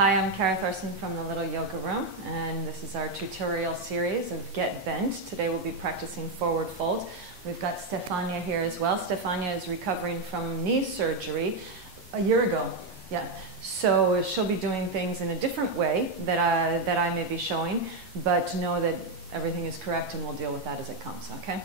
Hi, I'm Thorsen from the Little Yoga Room, and this is our tutorial series of Get Bent. Today we'll be practicing forward folds. We've got Stefania here as well. Stefania is recovering from knee surgery a year ago. Yeah, so she'll be doing things in a different way that I may be showing, but know that everything is correct and we'll deal with that as it comes, okay?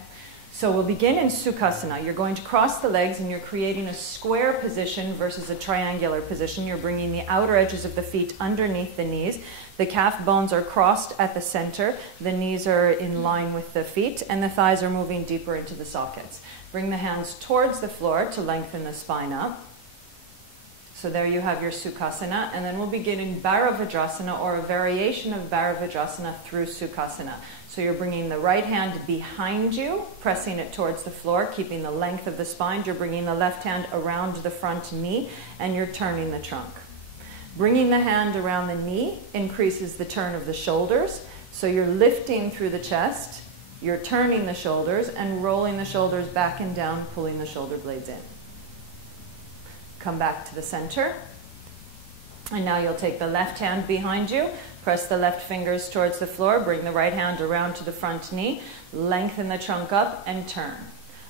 So we'll begin in Sukhasana. You're going to cross the legs and you're creating a square position versus a triangular position. You're bringing the outer edges of the feet underneath the knees. The calf bones are crossed at the center. The knees are in line with the feet and the thighs are moving deeper into the sockets. Bring the hands towards the floor to lengthen the spine up. So there you have your Sukhasana, and then we'll begin in Bharavajrasana, or a variation of Bharavajrasana through Sukhasana. So you're bringing the right hand behind you, pressing it towards the floor, keeping the length of the spine. You're bringing the left hand around the front knee, and you're turning the trunk. Bringing the hand around the knee increases the turn of the shoulders. So you're lifting through the chest, you're turning the shoulders, and rolling the shoulders back and down, pulling the shoulder blades in. Come back to the center, and now you'll take the left hand behind you, press the left fingers towards the floor, bring the right hand around to the front knee, lengthen the trunk up and turn.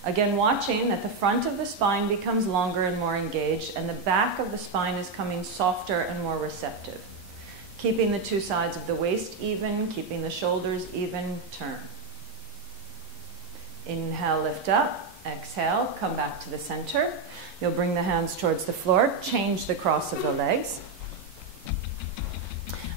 Again, watching that the front of the spine becomes longer and more engaged, and the back of the spine is coming softer and more receptive. Keeping the two sides of the waist even, keeping the shoulders even, turn. Inhale, lift up. Exhale, come back to the center. You'll bring the hands towards the floor, change the cross of the legs.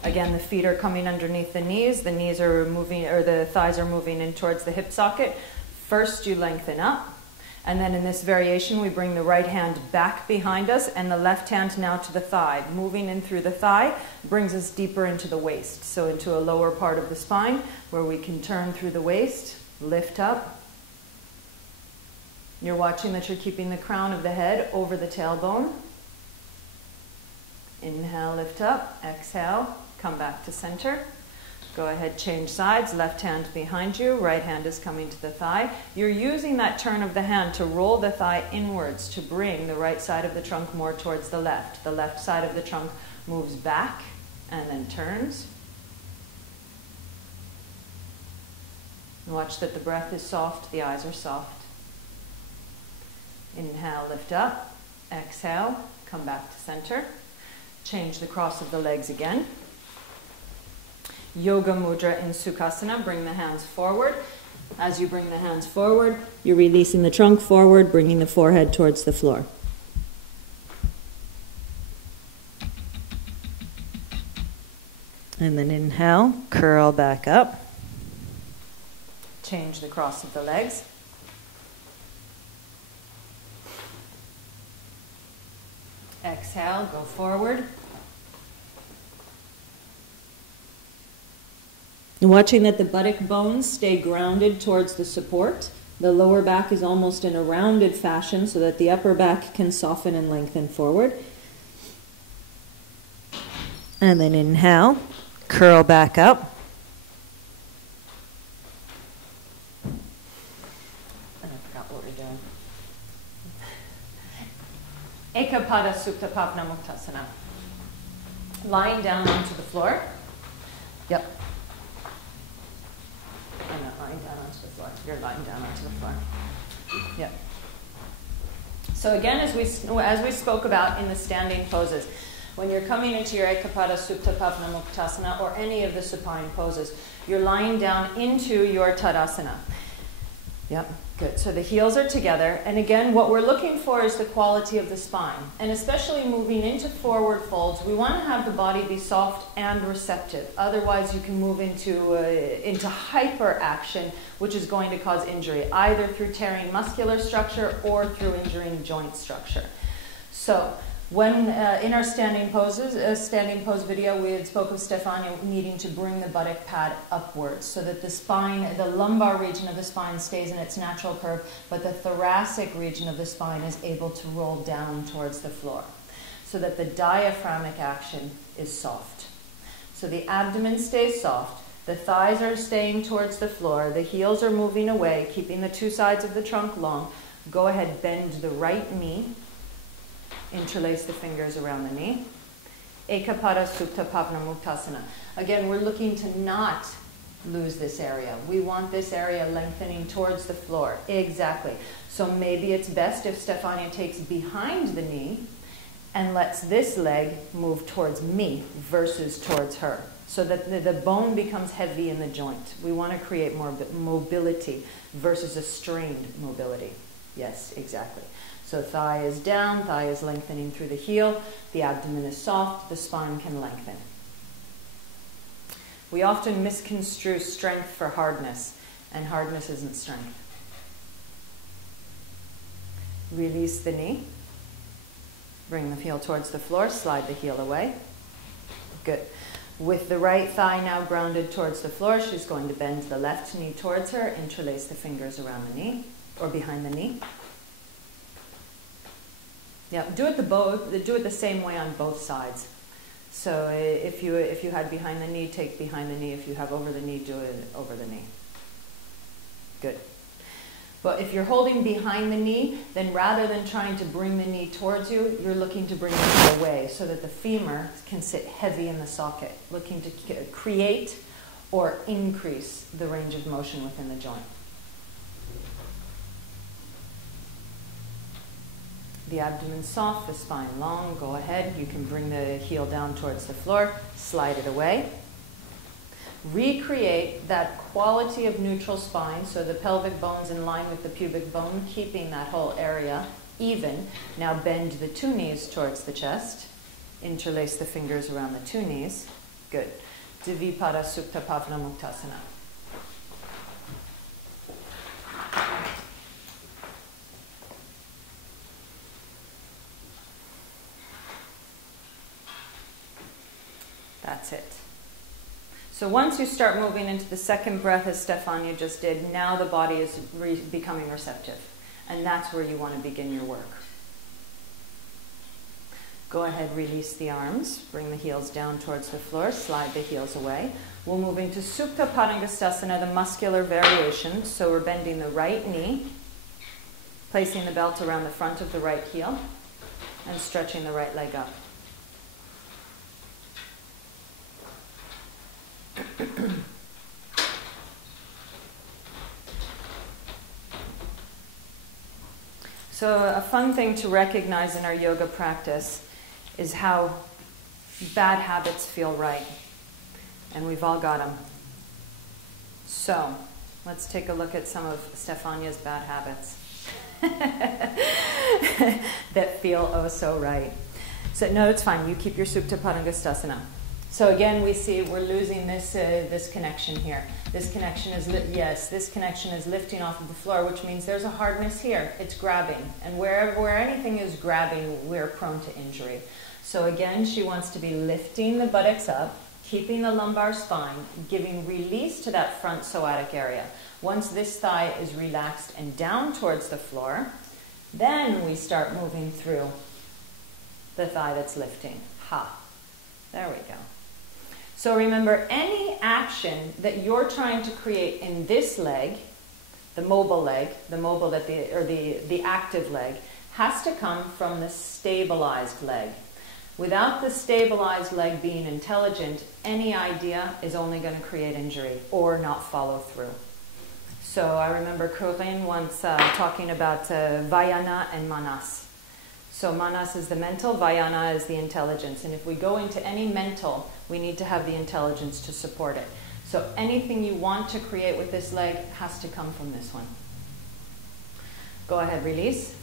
Again, the feet are coming underneath the knees are moving, or the thighs are moving in towards the hip socket. First you lengthen up, and then in this variation we bring the right hand back behind us and the left hand now to the thigh. Moving in through the thigh brings us deeper into the waist, so into a lower part of the spine where we can turn through the waist, lift up. You're watching that you're keeping the crown of the head over the tailbone. Inhale, lift up. Exhale, come back to center. Go ahead, change sides. Left hand behind you. Right hand is coming to the thigh. You're using that turn of the hand to roll the thigh inwards to bring the right side of the trunk more towards the left. The left side of the trunk moves back and then turns. Watch that the breath is soft, the eyes are soft. Inhale, lift up. Exhale, come back to center. Change the cross of the legs again. Yoga mudra in Sukhasana. Bring the hands forward. As you bring the hands forward, you're releasing the trunk forward, bringing the forehead towards the floor. And then inhale, curl back up. Change the cross of the legs. Exhale, go forward. And watching that the buttock bones stay grounded towards the support. The lower back is almost in a rounded fashion so that the upper back can soften and lengthen forward. And then inhale, curl back up. Ekapada Supta Pavna Muktasana. Lying down onto the floor. Yep. I'm not lying down onto the floor. You're lying down onto the floor. Yep. So again, as we spoke about in the standing poses, when you're coming into your Ekapada Supta Pavna Muktasana or any of the supine poses, you're lying down into your Tadasana. Yep, good. So the heels are together. And again, what we're looking for is the quality of the spine. And especially moving into forward folds, we want to have the body be soft and receptive. Otherwise, you can move into hyper action, which is going to cause injury, either through tearing muscular structure or through injuring joint structure. So when in our standing pose video, we had spoke of Stefania needing to bring the buttock pad upwards so that the spine, the lumbar region of the spine stays in its natural curve, but the thoracic region of the spine is able to roll down towards the floor so that the diaphragmic action is soft. So the abdomen stays soft, the thighs are staying towards the floor, the heels are moving away, keeping the two sides of the trunk long. Go ahead, bend the right knee. Interlace the fingers around the knee. Ekapada Supta Pavnamuktasana. Again, we're looking to not lose this area. We want this area lengthening towards the floor. Exactly. So maybe it's best if Stefania takes behind the knee and lets this leg move towards me versus towards her, so that the bone becomes heavy in the joint. We want to create more mobility versus a strained mobility. Yes, exactly. So thigh is down, thigh is lengthening through the heel, the abdomen is soft, the spine can lengthen. We often misconstrue strength for hardness, and hardness isn't strength. Release the knee. Bring the heel towards the floor, slide the heel away. Good. With the right thigh now grounded towards the floor, she's going to bend the left knee towards her, interlace the fingers around the knee, or behind the knee. Yeah, do it the same way on both sides. So if you had behind the knee, take behind the knee. If you have over the knee, do it over the knee. Good. But if you're holding behind the knee, then rather than trying to bring the knee towards you, you're looking to bring it away so that the femur can sit heavy in the socket, looking to create or increase the range of motion within the joint. The abdomen soft, the spine long. Go ahead. You can bring the heel down towards the floor, slide it away. Recreate that quality of neutral spine, so the pelvic bone's in line with the pubic bone, keeping that whole area even. Now bend the two knees towards the chest. Interlace the fingers around the two knees. Good. Dvipada Supta Pavnamuktasana. That's it. So once you start moving into the second breath, as Stefania just did, now the body is becoming receptive. And that's where you want to begin your work. Go ahead, release the arms. Bring the heels down towards the floor. Slide the heels away. We'll move into Supta Padangastasana, the muscular variation. So we're bending the right knee, placing the belt around the front of the right heel, and stretching the right leg up. So a fun thing to recognize in our yoga practice is how bad habits feel right. And we've all got them. So let's take a look at some of Stefania's bad habits that feel oh so right. So no, it's fine. You keep your Supta Padangastasana. So again, we see we're losing this connection here. This connection is this connection is lifting off of the floor, which means there's a hardness here. It's grabbing, and where anything is grabbing, we're prone to injury. So again, she wants to be lifting the buttocks up, keeping the lumbar spine, giving release to that front psoatic area. Once this thigh is relaxed and down towards the floor, then we start moving through the thigh that's lifting. Ha. There we go. So remember, any action that you're trying to create in this leg, the mobile active leg, has to come from the stabilized leg. Without the stabilized leg being intelligent, any idea is only going to create injury or not follow through. So I remember Corinne once talking about Vayana and Manas. So Manas is the mental, Vayana is the intelligence. And if we go into any mental, we need to have the intelligence to support it. So anything you want to create with this leg has to come from this one. Go ahead, release.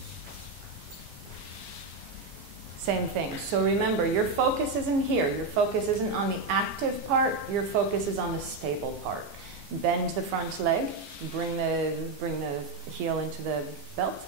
Same thing. So remember, your focus isn't here. Your focus isn't on the active part. Your focus is on the stable part. Bend the front leg. Bring the heel into the belt.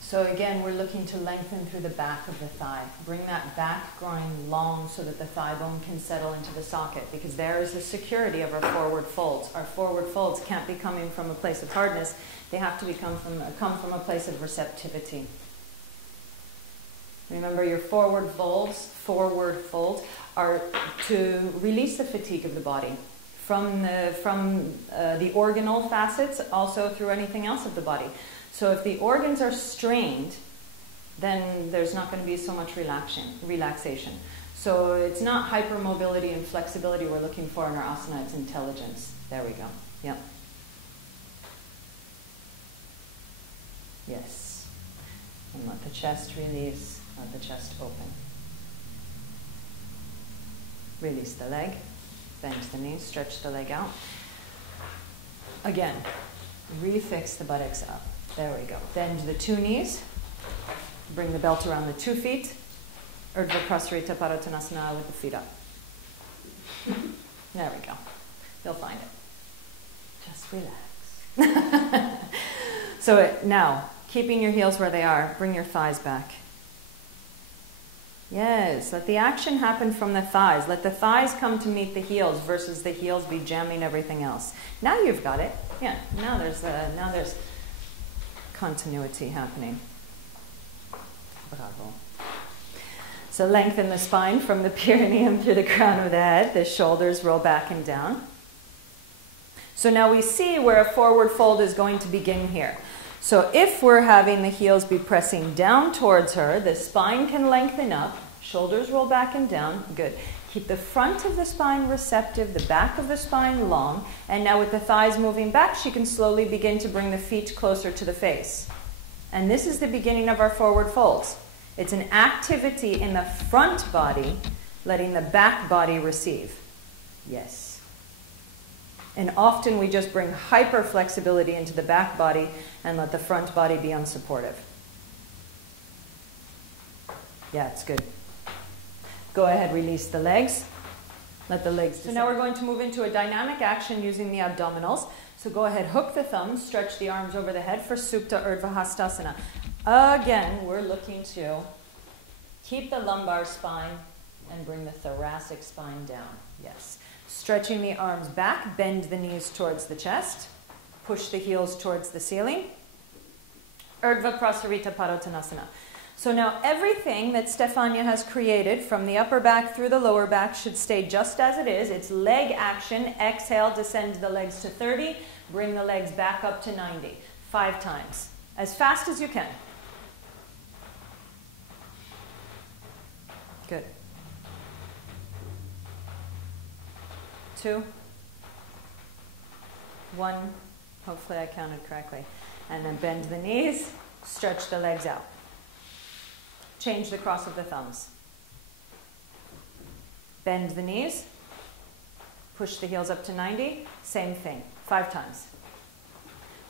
So again, we're looking to lengthen through the back of the thigh. Bring that back groin long so that the thigh bone can settle into the socket, because there is the security of our forward folds. Our forward folds can't be coming from a place of hardness. They have to come from a place of receptivity. Remember, your forward folds are to release the fatigue of the body. from the organal facets, also through anything else of the body. So if the organs are strained, then there's not going to be so much relaxation. So it's not hypermobility and flexibility we're looking for in our asana, it's intelligence. There we go. Yep. Yes. And let the chest release, let the chest open. Release the leg, bend the knees, stretch the leg out. Again, refix the buttocks up. There we go. Bend the two knees, bring the belt around the 2 feet. Urdhva Prasarita Padottanasana with the feet up. There we go. You'll find it. Just relax. So now, keeping your heels where they are, bring your thighs back. Yes, let the action happen from the thighs. Let the thighs come to meet the heels versus the heels be jamming everything else. Now you've got it. Yeah, now there's continuity happening. Bravo. So lengthen the spine from the perineum through the crown of the head. The shoulders roll back and down. So now we see where a forward fold is going to begin here. So if we're having the heels be pressing down towards her, the spine can lengthen up, shoulders roll back and down. Good. Keep the front of the spine receptive, the back of the spine long, and now with the thighs moving back, she can slowly begin to bring the feet closer to the face. And this is the beginning of our forward folds. It's an activity in the front body, letting the back body receive. Yes. And often we just bring hyper flexibility into the back body and let the front body be unsupportive. Yeah, it's good. Go ahead, release the legs. Let the legs descend. So now we're going to move into a dynamic action using the abdominals. So go ahead, hook the thumbs, stretch the arms over the head for Supta Urdhva Hastasana. Again, we're looking to keep the lumbar spine and bring the thoracic spine down. Yes. Stretching the arms back, bend the knees towards the chest, push the heels towards the ceiling. Urdhva Prasarita Padottanasana. So now everything that Stefania has created from the upper back through the lower back should stay just as it is. It's leg action. Exhale, descend the legs to 30. Bring the legs back up to 90. 5 times. As fast as you can. Good. 2. 1. Hopefully I counted correctly. And then bend the knees. Stretch the legs out. Change the cross of the thumbs. Bend the knees. Push the heels up to 90. Same thing. 5 times.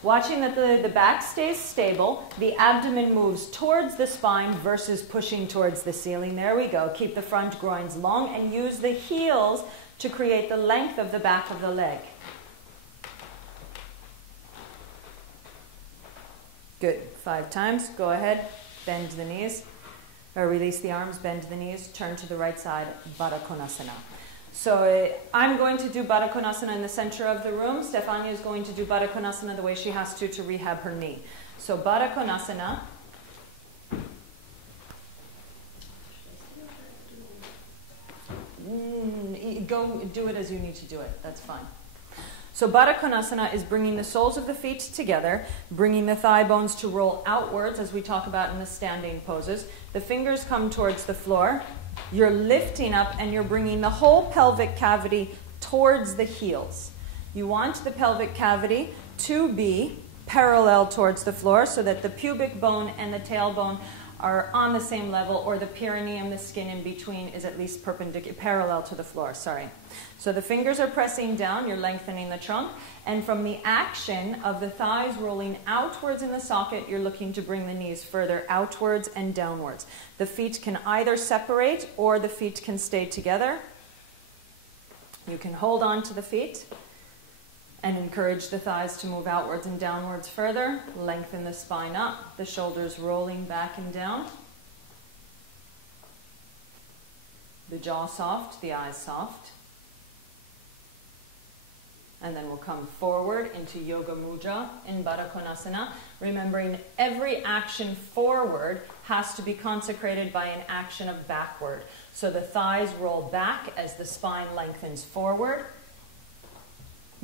Watching that the back stays stable. The abdomen moves towards the spine versus pushing towards the ceiling. There we go. Keep the front groins long and use the heels to create the length of the back of the leg. Good. 5 times. Go ahead. Bend the knees. Or release the arms, bend the knees, turn to the right side, Baddha Konasana. So I'm going to do Baddha Konasana in the center of the room. Stefania is going to do Baddha Konasana the way she has to rehab her knee. So Baddha Konasana. Go do it as you need to do it. That's fine. So Baddha Konasana is bringing the soles of the feet together, bringing the thigh bones to roll outwards as we talk about in the standing poses. The fingers come towards the floor. You're lifting up and you're bringing the whole pelvic cavity towards the heels. You want the pelvic cavity to be parallel towards the floor so that the pubic bone and the tailbone are on the same level, or the perineum, the skin in between, is at least parallel to the floor. So the fingers are pressing down, you're lengthening the trunk, and from the action of the thighs rolling outwards in the socket, you're looking to bring the knees further outwards and downwards. The feet can either separate or the feet can stay together. You can hold on to the feet and encourage the thighs to move outwards and downwards further. Lengthen the spine up, the shoulders rolling back and down. The jaw soft, the eyes soft. And then we'll come forward into Yoga Mudra in Baddha Konasana, remembering every action forward has to be consecrated by an action of backward. So the thighs roll back as the spine lengthens forward.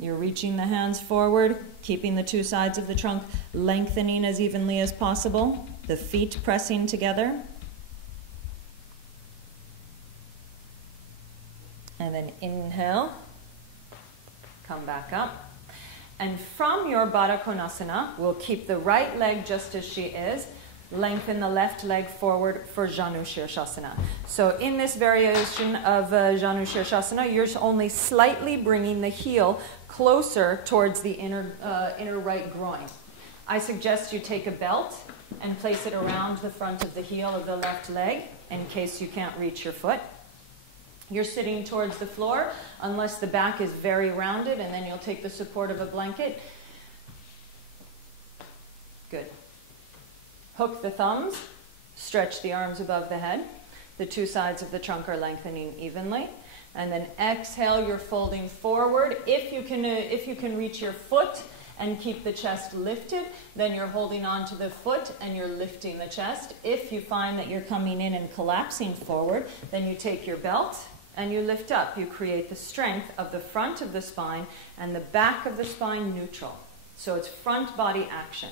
You're reaching the hands forward, keeping the two sides of the trunk lengthening as evenly as possible, the feet pressing together. And then inhale, come back up. And from your Baddha Konasana, we'll keep the right leg just as she is, lengthen the left leg forward for Janu Shirshasana. So in this variation of Janu Shirshasana, you're only slightly bringing the heel closer towards the inner right groin. I suggest you take a belt and place it around the front of the heel of the left leg in case you can't reach your foot. You're sitting towards the floor unless the back is very rounded, and then you'll take the support of a blanket. Good. Hook the thumbs, stretch the arms above the head. The two sides of the trunk are lengthening evenly. And then exhale, you're folding forward. If you can reach your foot and keep the chest lifted, then you're holding on to the foot and you're lifting the chest. If you find that you're coming in and collapsing forward, then you take your belt and you lift up. You create the strength of the front of the spine and the back of the spine neutral. So it's front body action.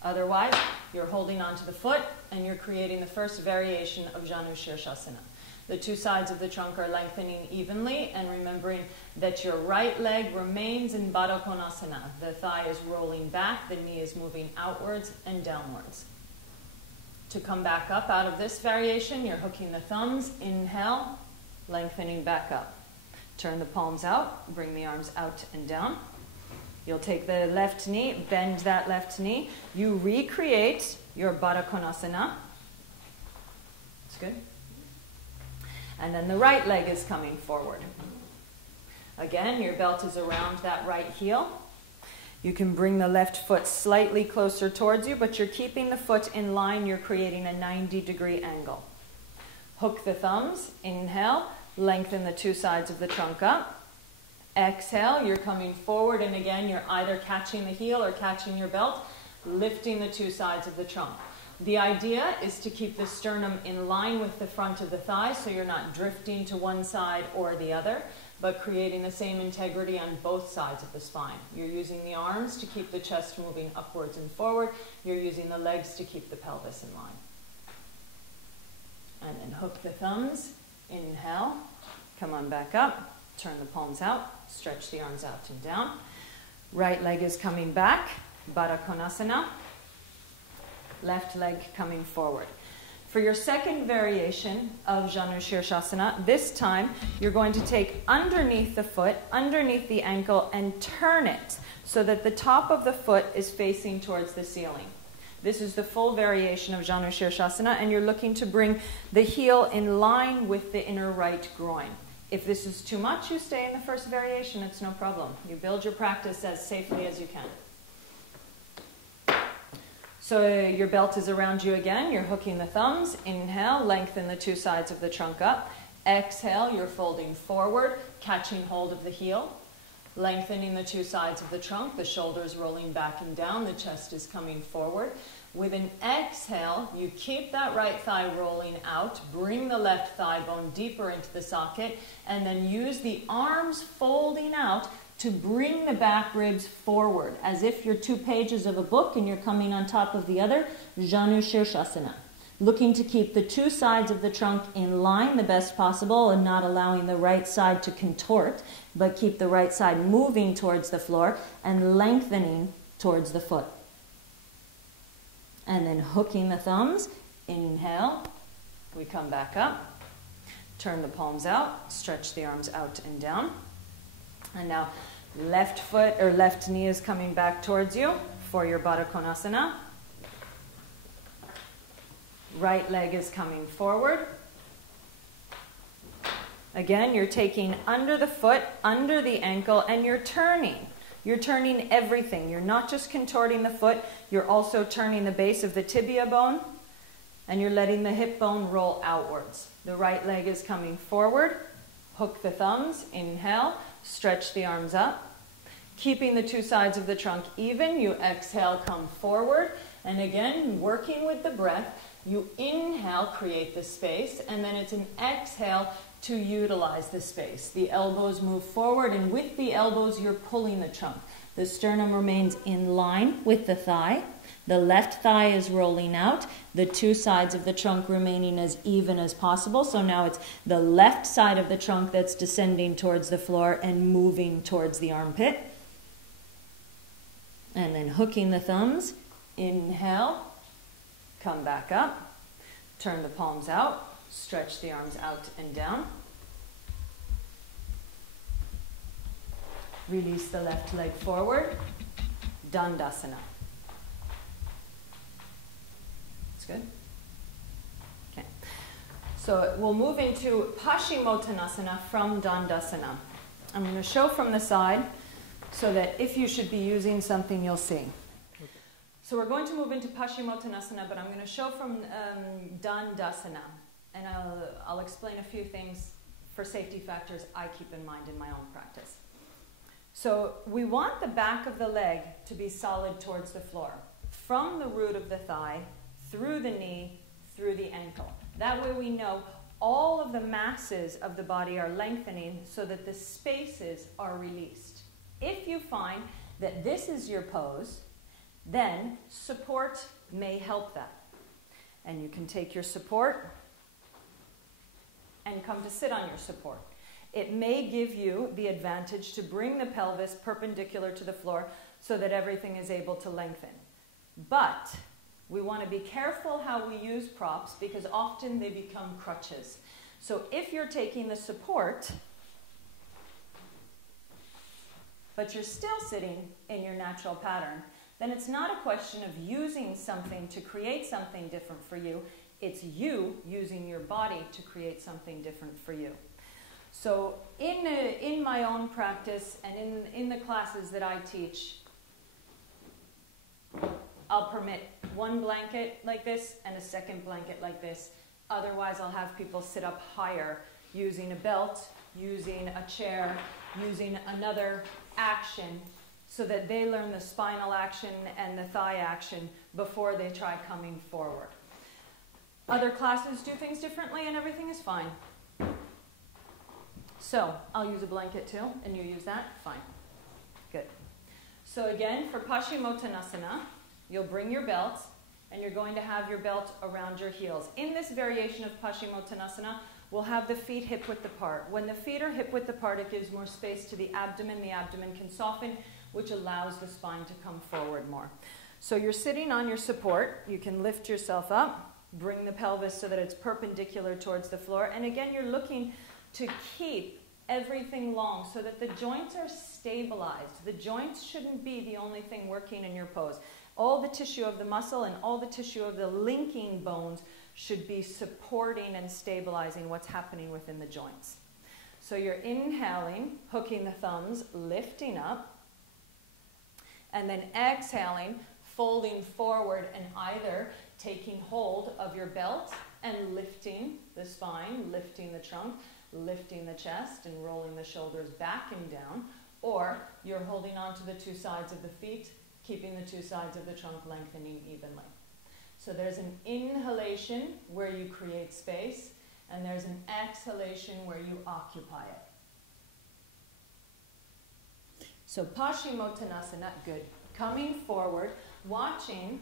Otherwise, you're holding onto the foot and you're creating the first variation of Janu Shirshasana. The two sides of the trunk are lengthening evenly, and remembering that your right leg remains in Baddha Konasana. The thigh is rolling back, the knee is moving outwards and downwards. To come back up out of this variation, you're hooking the thumbs, inhale, lengthening back up. Turn the palms out, bring the arms out and down. You'll take the left knee, bend that left knee. You recreate your Baddha Konasana. That's good. And then the right leg is coming forward. Again, your belt is around that right heel. You can bring the left foot slightly closer towards you, but you're keeping the foot in line. You're creating a 90-degree angle. Hook the thumbs, inhale, lengthen the two sides of the trunk up. Exhale, you're coming forward, and again, you're either catching the heel or catching your belt, lifting the two sides of the trunk. The idea is to keep the sternum in line with the front of the thigh, so you're not drifting to one side or the other, but creating the same integrity on both sides of the spine. You're using the arms to keep the chest moving upwards and forward. You're using the legs to keep the pelvis in line. And then hook the thumbs, inhale, come on back up, turn the palms out, stretch the arms out and down. Right leg is coming back, Baddha Konasana. Left leg coming forward. For your second variation of Janu Shirshasana, this time you're going to take underneath the foot, underneath the ankle, and turn it so that the top of the foot is facing towards the ceiling. This is the full variation of Janu Shirshasana, and you're looking to bring the heel in line with the inner right groin. If this is too much, you stay in the first variation, it's no problem. You build your practice as safely as you can. So your belt is around you again. You're hooking the thumbs. Inhale, lengthen the two sides of the trunk up. Exhale, you're folding forward, catching hold of the heel. Lengthening the two sides of the trunk, the shoulders rolling back and down, the chest is coming forward. With an exhale, you keep that right thigh rolling out, bring the left thigh bone deeper into the socket, and then use the arms folding out to bring the back ribs forward, as if you're 2 pages of a book and you're coming on top of the other, Janu Shirshasana. Looking to keep the two sides of the trunk in line the best possible and not allowing the right side to contort, but keep the right side moving towards the floor and lengthening towards the foot. And then hooking the thumbs, inhale, we come back up, turn the palms out, stretch the arms out and down. And now left foot or left knee is coming back towards you for your Baddha Konasana. Right leg is coming forward. Again, you're taking under the foot, under the ankle, and you're turning. You're turning everything. You're not just contorting the foot, you're also turning the base of the tibia bone, and you're letting the hip bone roll outwards. The right leg is coming forward. Hook the thumbs, inhale, stretch the arms up. Keeping the two sides of the trunk even, you exhale, come forward. And again, working with the breath, you inhale, create the space, and then it's an exhale to utilize the space. The elbows move forward, and with the elbows, you're pulling the trunk. The sternum remains in line with the thigh. The left thigh is rolling out, the two sides of the trunk remaining as even as possible. So now it's the left side of the trunk that's descending towards the floor and moving towards the armpit. And then hooking the thumbs. Inhale, come back up, turn the palms out, stretch the arms out and down. Release the left leg forward, Dandasana. Good. Okay. So we'll move into Paschimottanasana from Dandasana. I'm going to show from the side so that if you should be using something, you'll see. Okay. So we're going to move into Paschimottanasana, but I'm going to show from Dandasana. And I'll explain a few things for safety factors I keep in mind in my own practice. So we want the back of the leg to be solid towards the floor. From the root of the thigh, through the knee, through the ankle. That way we know all of the masses of the body are lengthening so that the spaces are released. If you find that this is your pose, then support may help that. And you can take your support and come to sit on your support. It may give you the advantage to bring the pelvis perpendicular to the floor so that everything is able to lengthen. But we want to be careful how we use props because often they become crutches. So if you're taking the support, but you're still sitting in your natural pattern, then it's not a question of using something to create something different for you. It's you using your body to create something different for you. So in my own practice and in the classes that I teach, I'll permit one blanket like this and a second blanket like this. Otherwise, I'll have people sit up higher using a belt, using a chair, using another action so that they learn the spinal action and the thigh action before they try coming forward. Other classes do things differently and everything is fine. So I'll use a blanket too, and you use that? Fine. Good. So again, for Paschimottanasana, you'll bring your belt, and you're going to have your belt around your heels. In this variation of Paschimottanasana, we'll have the feet hip-width apart. When the feet are hip-width apart, it gives more space to the abdomen. The abdomen can soften, which allows the spine to come forward more. So you're sitting on your support. You can lift yourself up, bring the pelvis so that it's perpendicular towards the floor. And again, you're looking to keep everything long so that the joints are stabilized. The joints shouldn't be the only thing working in your pose. All the tissue of the muscle and all the tissue of the linking bones should be supporting and stabilizing what's happening within the joints. So you're inhaling, hooking the thumbs, lifting up, and then exhaling, folding forward and either taking hold of your belt and lifting the spine, lifting the trunk, lifting the chest and rolling the shoulders back and down, or you're holding on to the two sides of the feet, keeping the two sides of the trunk lengthening evenly. So there's an inhalation where you create space, and there's an exhalation where you occupy it. So Paschimottanasana, good. Coming forward, watching,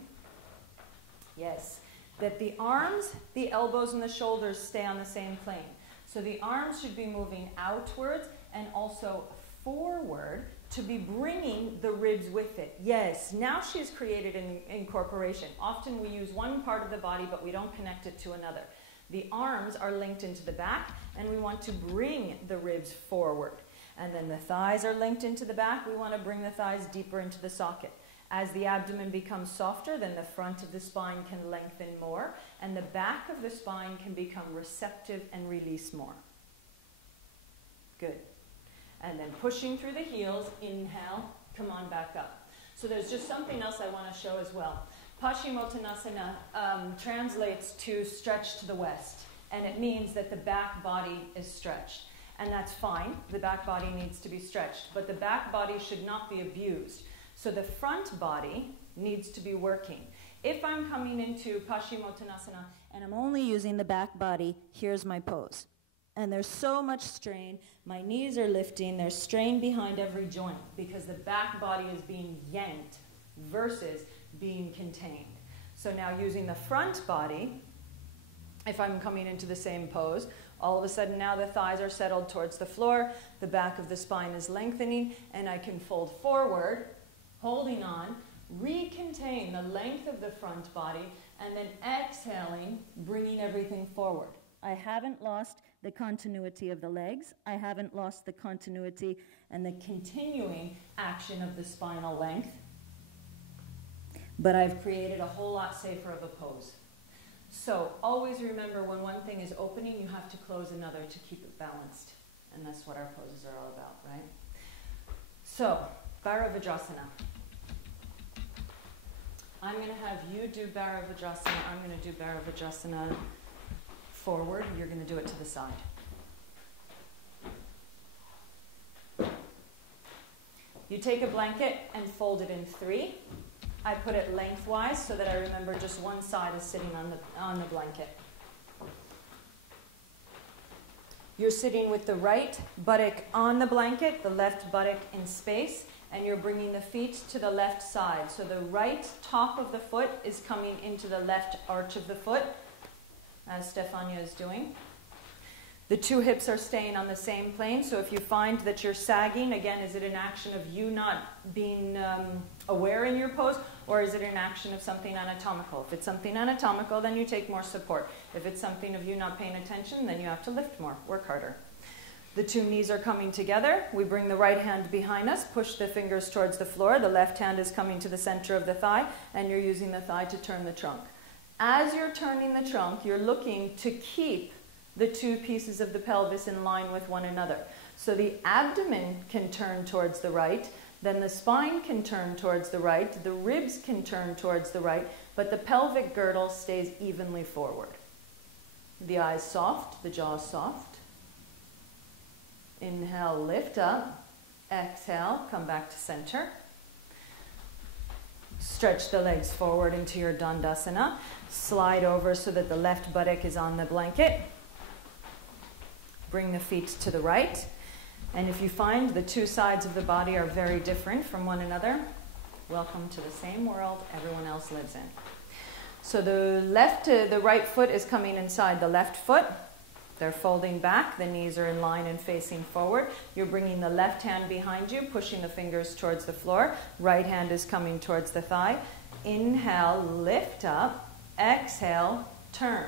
yes, that the arms, the elbows, and the shoulders stay on the same plane. So the arms should be moving outwards and also forward to be bringing the ribs with it. Yes, now she's created an incorporation. Often we use one part of the body, but we don't connect it to another. The arms are linked into the back, and we want to bring the ribs forward. And then the thighs are linked into the back. We want to bring the thighs deeper into the socket. As the abdomen becomes softer, then the front of the spine can lengthen more, and the back of the spine can become receptive and release more. Good. And then pushing through the heels, inhale, come on back up. So there's just something else I want to show as well. Paschimottanasana translates to stretch to the west, and it means that the back body is stretched. And that's fine. The back body needs to be stretched, but the back body should not be abused. So the front body needs to be working. If I'm coming into Paschimottanasana and I'm only using the back body, here's my pose. And there's so much strain. My knees are lifting. There's strain behind every joint because the back body is being yanked versus being contained. So now using the front body, if I'm coming into the same pose, all of a sudden now the thighs are settled towards the floor, the back of the spine is lengthening, and I can fold forward, holding on, recontain the length of the front body, and then exhaling, bringing everything forward. I haven't lost the continuity of the legs. I haven't lost the continuity and the continuing action of the spinal length. But I've created a whole lot safer of a pose. So always remember, when one thing is opening, you have to close another to keep it balanced. And that's what our poses are all about, right? So, Bharavajrasana. I'm going to have you do Bharavajrasana. I'm going to do Bharavajrasana forward. You're going to do it to the side. You take a blanket and fold it in 3. I put it lengthwise so that I remember just one side is sitting on the blanket. You're sitting with the right buttock on the blanket, the left buttock in space, and you're bringing the feet to the left side. So the right top of the foot is coming into the left arch of the foot, as Stefania is doing. The 2 hips are staying on the same plane, so if you find that you're sagging, again, is it an action of you not being aware in your pose, or is it an action of something anatomical? If it's something anatomical, then you take more support. If it's something of you not paying attention, then you have to lift more, work harder. The 2 knees are coming together. We bring the right hand behind us, push the fingers towards the floor. The left hand is coming to the center of the thigh, and you're using the thigh to turn the trunk. As you're turning the trunk, you're looking to keep the 2 pieces of the pelvis in line with one another. So the abdomen can turn towards the right, then the spine can turn towards the right, the ribs can turn towards the right, but the pelvic girdle stays evenly forward. The eyes soft, the jaw soft. Inhale, lift up. Exhale, come back to center. Stretch the legs forward into your Dandasana. Slide over so that the left buttock is on the blanket. Bring the feet to the right. And if you find the 2 sides of the body are very different from one another, welcome to the same world everyone else lives in. So the right foot is coming inside the left foot. They're folding back. The knees are in line and facing forward. You're bringing the left hand behind you, pushing the fingers towards the floor. Right hand is coming towards the thigh. Inhale, lift up. Exhale, turn.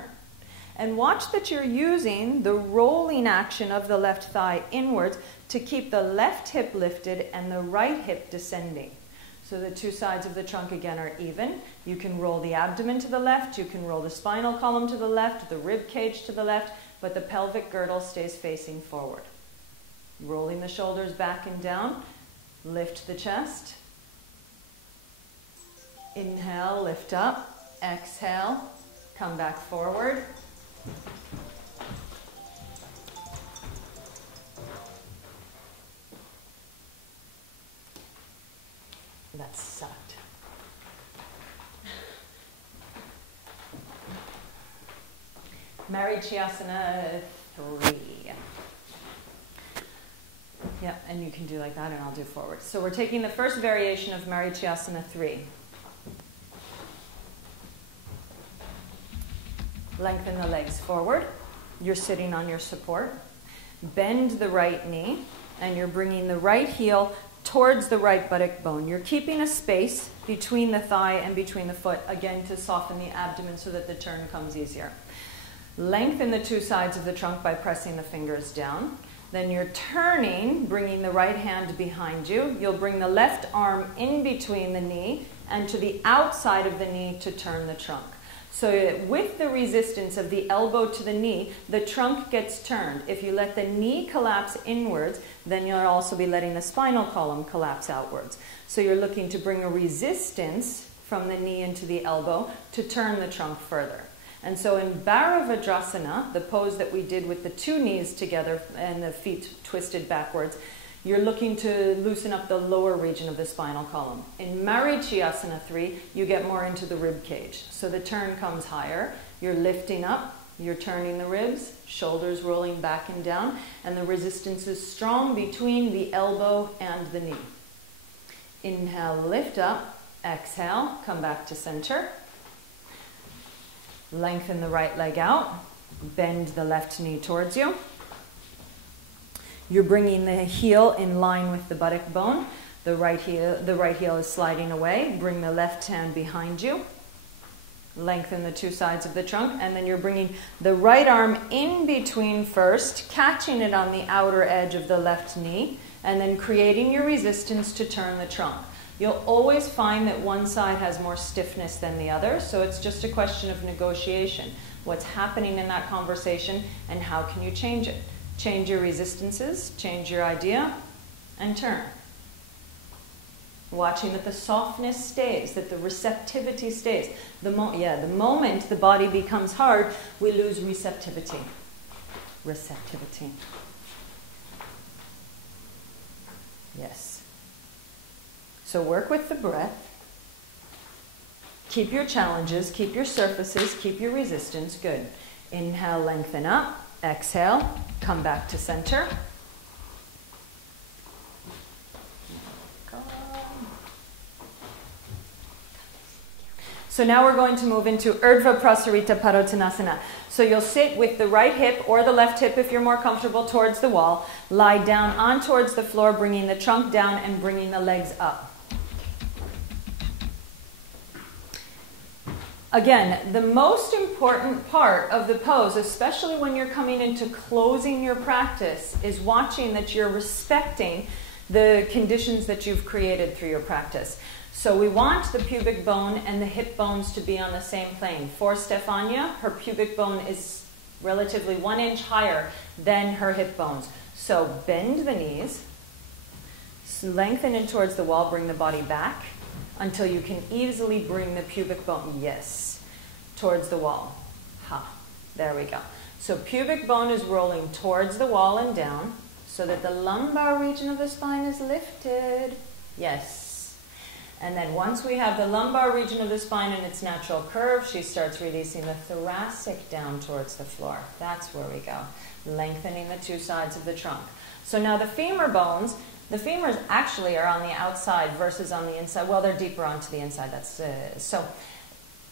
And watch that you're using the rolling action of the left thigh inwards to keep the left hip lifted and the right hip descending. So the 2 sides of the trunk again are even. You can roll the abdomen to the left, you can roll the spinal column to the left, the rib cage to the left, but the pelvic girdle stays facing forward. Rolling the shoulders back and down, lift the chest. Inhale, lift up. Exhale, come back forward. That sucked. Marichyasana 3. Yeah, and you can do like that and I'll do forward. So we're taking the first variation of Marichyasana 3. Lengthen the legs forward. You're sitting on your support. Bend the right knee and you're bringing the right heel towards the right buttock bone. You're keeping a space between the thigh and between the foot, again to soften the abdomen so that the turn comes easier. Lengthen the 2 sides of the trunk by pressing the fingers down. Then you're turning, bringing the right hand behind you. You'll bring the left arm in between the knee and to the outside of the knee to turn the trunk. So with the resistance of the elbow to the knee, the trunk gets turned. If you let the knee collapse inwards, then you'll also be letting the spinal column collapse outwards. So you're looking to bring a resistance from the knee into the elbow to turn the trunk further. And so in Bharavajrasana, the pose that we did with the 2 knees together and the feet twisted backwards, you're looking to loosen up the lower region of the spinal column. In Marichyasana 3, you get more into the rib cage. So the turn comes higher. You're lifting up, You're turning the ribs, shoulders rolling back and down, and the resistance is strong between the elbow and the knee. Inhale, lift up. Exhale, come back to center. Lengthen the right leg out. Bend the left knee towards you. You're bringing the heel in line with the buttock bone. The right heel is sliding away. Bring the left hand behind you. Lengthen the two sides of the trunk, and then you're bringing the right arm in between first, catching it on the outer edge of the left knee, and then creating your resistance to turn the trunk. You'll always find that one side has more stiffness than the other, so it's just a question of negotiation. What's happening in that conversation, and how can you change it? Change your resistances, change your idea, and turn. Watching that the softness stays, that the receptivity stays. The moment the body becomes hard, we lose receptivity. Receptivity. Yes. So work with the breath. Keep your challenges, keep your surfaces, keep your resistance. Good. Inhale, lengthen up. Exhale, come back to center. So now we're going to move into Urdhva Prasarita Padottanasana. So you'll sit with the right hip or the left hip, if you're more comfortable, towards the wall. Lie down on towards the floor, bringing the trunk down and bringing the legs up. Again, the most important part of the pose, especially when you're coming into closing your practice, is watching that you're respecting the conditions that you've created through your practice. So we want the pubic bone and the hip bones to be on the same plane. For Stefania, her pubic bone is relatively 1 inch higher than her hip bones. So bend the knees, lengthen it towards the wall, bring the body back until you can easily bring the pubic bone, yes, towards the wall. Ha, there we go. So pubic bone is rolling towards the wall and down so that the lumbar region of the spine is lifted. Yes. And then once we have the lumbar region of the spine in its natural curve, she starts releasing the thoracic down towards the floor. That's where we go. Lengthening the two sides of the trunk. So now the femur bones, the femurs actually are on the outside versus on the inside. Well, they're deeper onto the inside.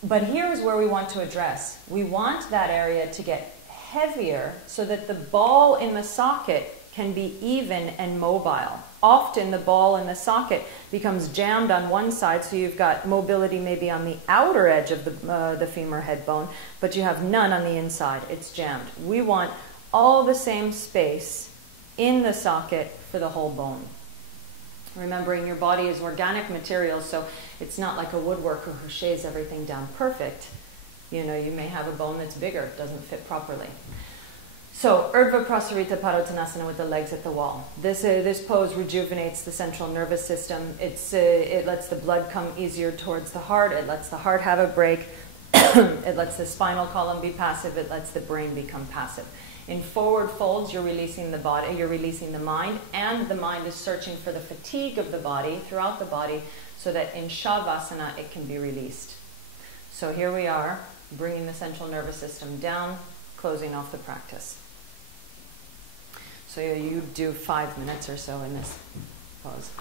But here is where we want to address. We want that area to get heavier so that the ball in the socket can be even and mobile. Often the ball in the socket becomes jammed on one side, so you've got mobility maybe on the outer edge of the femur head bone, but you have none on the inside. It's jammed. We want all the same space in the socket for the whole bone. Remembering your body is organic material, so it's not like a woodworker who shaves everything down perfect. You know, you may have a bone that's bigger, doesn't fit properly. So, Urdhva Prasarita Padottanasana with the legs at the wall. This pose rejuvenates the central nervous system. It lets the blood come easier towards the heart. It lets the heart have a break. It lets the spinal column be passive. It lets the brain become passive. In forward folds, you're releasing the body, you're releasing the mind, and the mind is searching for the fatigue of the body throughout the body so that in Shavasana it can be released. So here we are, bringing the central nervous system down, closing off the practice. So you do 5 minutes or so in this pose.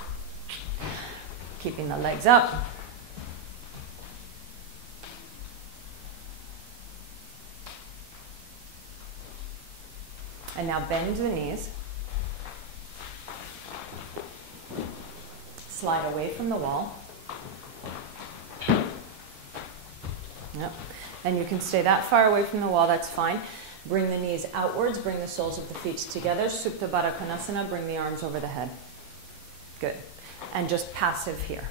Keeping the legs up. And now bend the knees. Slide away from the wall. Yep. And you can stay that far away from the wall, that's fine. Bring the knees outwards, bring the soles of the feet together. Supta Baddha Konasana, bring the arms over the head. Good. And just passive here.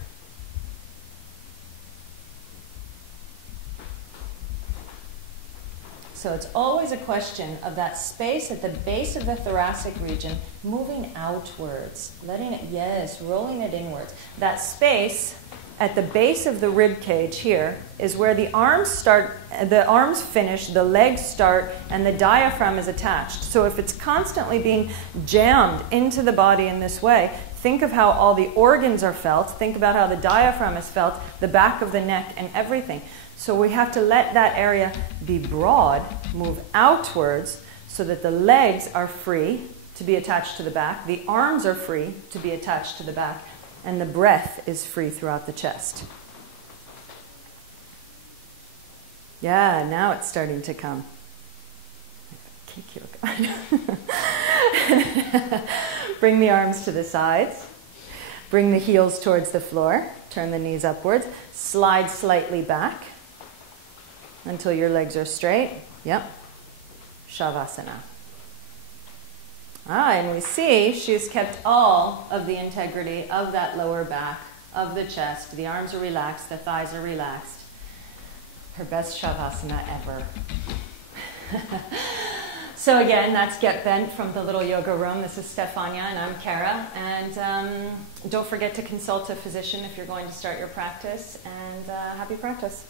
So it's always a question of that space at the base of the thoracic region moving outwards, letting it, yes, rolling it inwards. That space at the base of the rib cage here is where the arms start, the arms finish, the legs start, and the diaphragm is attached. So if it's constantly being jammed into the body in this way, Think of how all the organs are felt. Think about how the diaphragm is felt, the back of the neck, and everything. So we have to let that area be broad, move outwards, so that the legs are free to be attached to the back, the arms are free to be attached to the back, and the breath is free throughout the chest. Yeah, now it's starting to come. Kick you. Bring the arms to the sides. Bring the heels towards the floor. Turn the knees upwards. Slide slightly back until your legs are straight. Yep. Shavasana. And we see she's kept all of the integrity of that lower back, of the chest. The arms are relaxed, the thighs are relaxed. Her best Shavasana ever. So again, that's Get Bent from the Little Yoga Room. This is Stefania and I'm Kara. And don't forget to consult a physician if you're going to start your practice. And happy practice.